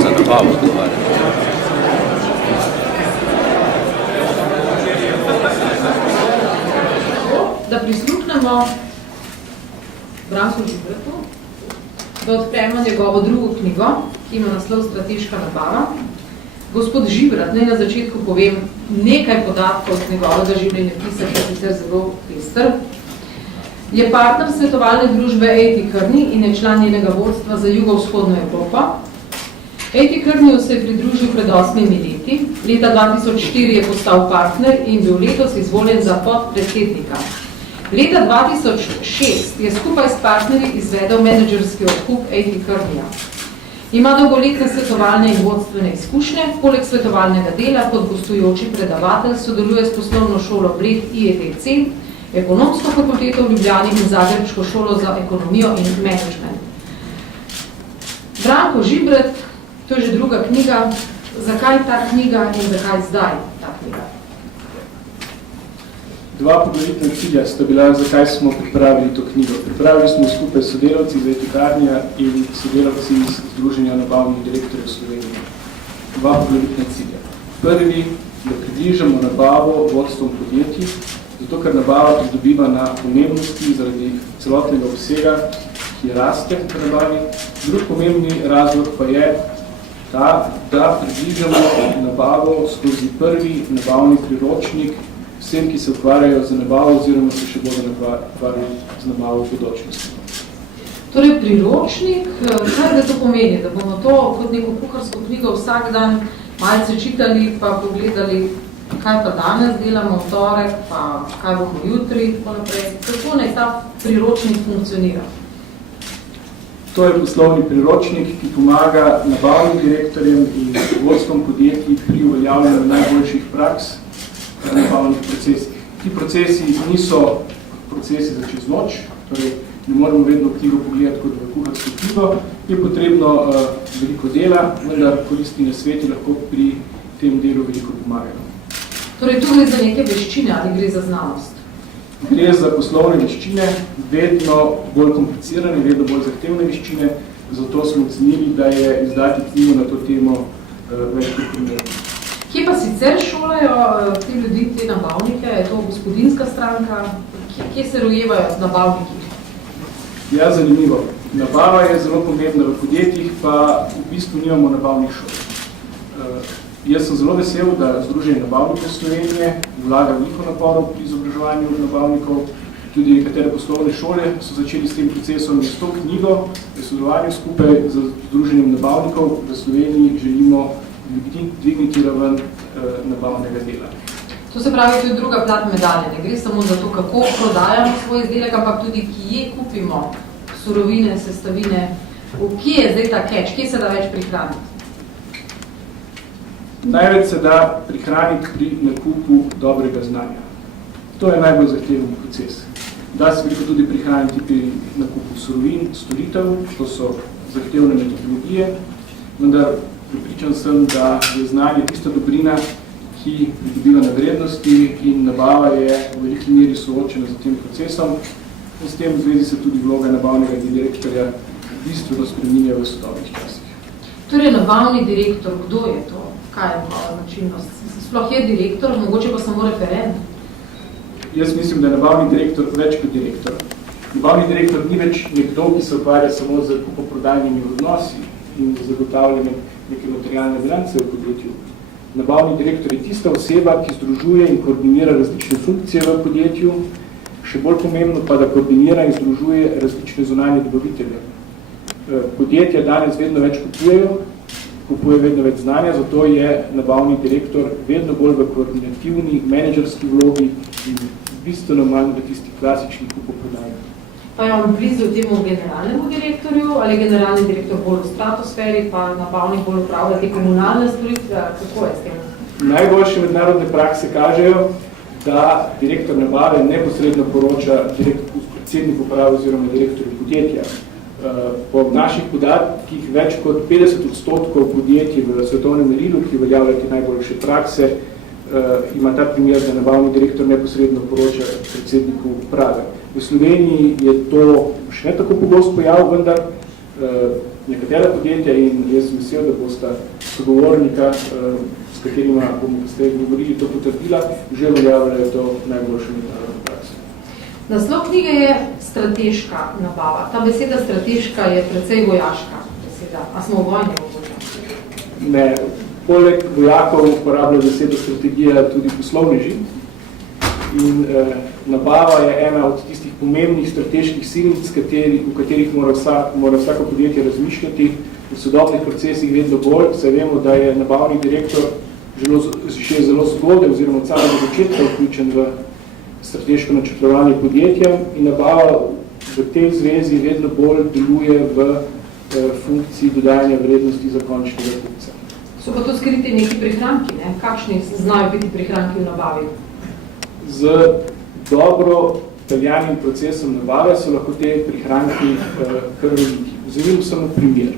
za nabavo odgovarjam. Da prisluhnemo Branku Žibretu, da odpremo njegovo drugo knjigo, ki ima naslov Strateška nabava. Gospod Žibret, naj na začetku povem nekaj podatkov od njegovega življenjepisa, ki je sicer zelo pester. Je partner svetovalne družbe A.T. Kearney in je član njenega vodstva za jugovzhodno Evropo. A.T. Kearneyju se je pridružil pred 8 leti. Leta 2004 je postal partner in bil letos izvoljen za podpredsednika. Leta 2006 je skupaj s partnerji izvedel menedžerski odkup A.T. Kearneyja. Ima dolgoletne svetovalne in vodstvene izkušnje, poleg svetovalnega dela kot gostujoči predavatelj sodeluje s poslovno šolo Bled IETC, ekonomsko fakulteto v Ljubljani in Zagrebško šolo za ekonomijo in management. Branko Žibret, to je že druga knjiga. Zakaj ta knjiga in zakaj zdaj ta knjiga? Dva poglavitna cilja sta bila, zakaj smo pripravili to knjigo. Pripravili smo skupaj s sodelavci iz A.T. Kearneyja in sodelavci iz Združenja nabavnih direktorjev Slovenije. Dva poglavitna cilja. Prvi, da približamo nabavo vodstvom podjetij, zato ker nabava pridobiva na pomembnosti zaradi celotnega obsega, ki raste v nabavi. Drugi pomembni razlog pa je ta, da približamo nabavo skozi prvi nabavni priročnik vsem, ki se ukvarjajo z nabavo oziroma se še bodo ukvarjali z nabavo v bodočnosti. Torej, priročnik, kaj da to pomeni? Da bomo to kot neko kuharsko knjigo vsak dan malce čitali pa pogledali, kaj pa danes delamo v torek, pa kaj bomo jutri, tako naprej. Kako naj ta priročnik funkcionira? To je poslovni priročnik, ki pomaga nabavnim direktorjem in vodstvom podjetij pri uveljavljanju najboljših praks na nabavnih procesih. Ti procesi niso procesi za čez noč, torej ne moramo vedno knjigo pogledati kot v kuharsko knjigo, je potrebno veliko dela, vendar koristni nasveti lahko pri tem delu veliko pomagajo. Torej, tu gre za neke veščine ali gre za znanost? Gre za poslovne veščine, vedno bolj komplicirane, vedno bolj zahtevne veščine, zato smo ocenili, da je izdati knjigo na to temo več kot primerno. Kje pa sicer šolajo te ljudi, te nabavnike? Je to gospodinska stranka? Kje se rojevajo z nabavniki? Ja, zanimivo. Nabava je zelo pomembna v podjetjih, pa v bistvu nimamo nabavnih šol. Jaz sem zelo vesel, da Združenje nabavnikov Slovenije vlaga veliko naporov pri izobraževanju nabavnikov. Tudi nekatere poslovne šole so začeli s tem procesom in s to knjigo, v sodelovanju skupaj z Združenjem nabavnikov v Sloveniji želimo dvigniti raven nabavnega dela. To se pravi, to je druga plat medalje. Ne gre samo za to, kako prodajamo svoj izdelek, ampak tudi, kje kupimo surovine, sestavine, kje je zdaj ta catch, kje se da več prihraniti? Največ se da prihraniti pri nakupu dobrega znanja. To je najbolj zahteven proces. Da se veliko tudi prihraniti pri nakupu surovin, storitev, to so zahtevne metodologije, vendar pripričan sem, da je znanje tista dobrina, ki pridobiva na vrednosti in nabava je v veliki meri soočena z tem procesom. In s tem v zvezi se tudi vloga nabavnega direktorja bistveno spreminja v sodobnih časih. Torej, nabavni direktor, kdo je to? Kaj je njegova značilnost? Sploh je direktor, mogoče pa samo referent? Jaz mislim, da je nabavni direktor več kot direktor. Nabavni direktor ni več nekdo, ki se ukvarja samo z kupoprodajnimi odnosi in zagotavljanjem neke materialne bilance v podjetju. Nabavni direktor je tista oseba, ki združuje in koordinira različne funkcije v podjetju, še bolj pomembno pa, da koordinira in združuje različne zunanje dobavitelje. Podjetja danes vedno več kupuje vedno več znanja, zato je nabavni direktor vedno bolj v koordinativni, menedžerski vlogi in bistveno manj v tisti klasični kupoprodajni. Pa je on blizu temu generalnemu direktorju ali generalni direktor bolj v stratosferi, pa nabavnik bolj upravlja te komunalne storitve? Kako je s tem? Najboljše mednarodne prakse kažejo, da direktor nabave neposredno poroča predsedniku uprave oziroma direktorju podjetja. Po naših podatkih več kot 50% podjetij v svetovnem merilu, ki uveljavljajo te najboljše prakse, ima ta primer, da nabavni direktor neposredno poroča predsedniku uprave. V Sloveniji je to še ne tako pogost pojav, vendar nekatera podjetja in jaz sem vesel, da bosta sogovornika, s katerima bomo kasneje govorili, to potrdila, že uveljavljajo to najboljšo mednarodno prakso. Naslov knjige je strateška nabava. Ta beseda strateška je precej vojaška beseda. A smo v vojni mogoče? Ne, poleg vojakov uporablja besedo strategija tudi poslovneži. In nabava je ena od tistih pomembnih strateških silnic, v katerih mora vsako podjetje razmišljati. V sodobnih procesih vedno bolj, saj vemo, da je nabavni direktor še zelo zgodaj oziroma od samega začetka vključen v strateško načrtovanje podjetja in nabava v tej zvezi vedno bolj deluje v funkciji dodajanja vrednosti za končnega kupca. So pa to skriti neki prihranki, ne? Kakšni znajo biti prihranki v nabavi? Z dobro peljanim procesom nabave so lahko te prihranki kar veliki. Vzemimo samo primer.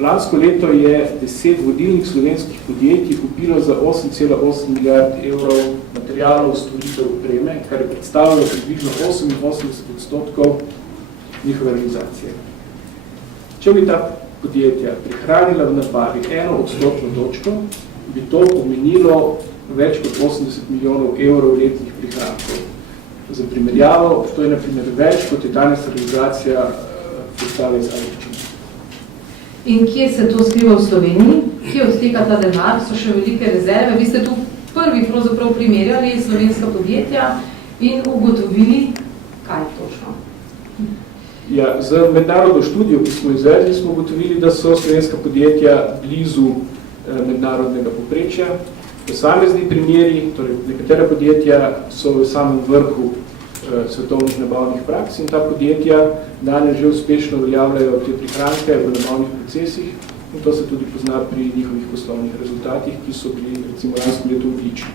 Lansko leto je 10 vodilnih slovenskih podjetij kupilo za 8,8 milijard evrov materialov, storitev, opreme, kar je predstavljalo približno 88% njihove realizacije. Če bi ta podjetja prihranila v nabavi 1% točko, bi to pomenilo več kot 80 milijonov evrov letnih prihrankov. Za primerjavo, to je na primer več, kot je danes realizacija postale iz Alečine. In kje se to skriva v Sloveniji? Kje odteka ta denar? So še velike rezerve? Vi ste tu prvi pravzaprav primerjali slovenska podjetja in ugotovili, kaj točno? Ja, z mednarodno študijo, ki smo izvedli, smo ugotovili, da so slovenska podjetja blizu mednarodnega povprečja. Posamezni primeri, torej nekatera podjetja so v samem vrhu svetovnih nabavnih praks in ta podjetja danes že uspešno uveljavljajo te prihranke v nabavnih procesih in to se tudi pozna pri njihovih poslovnih rezultatih, ki so bili recimo lansko leto odlični.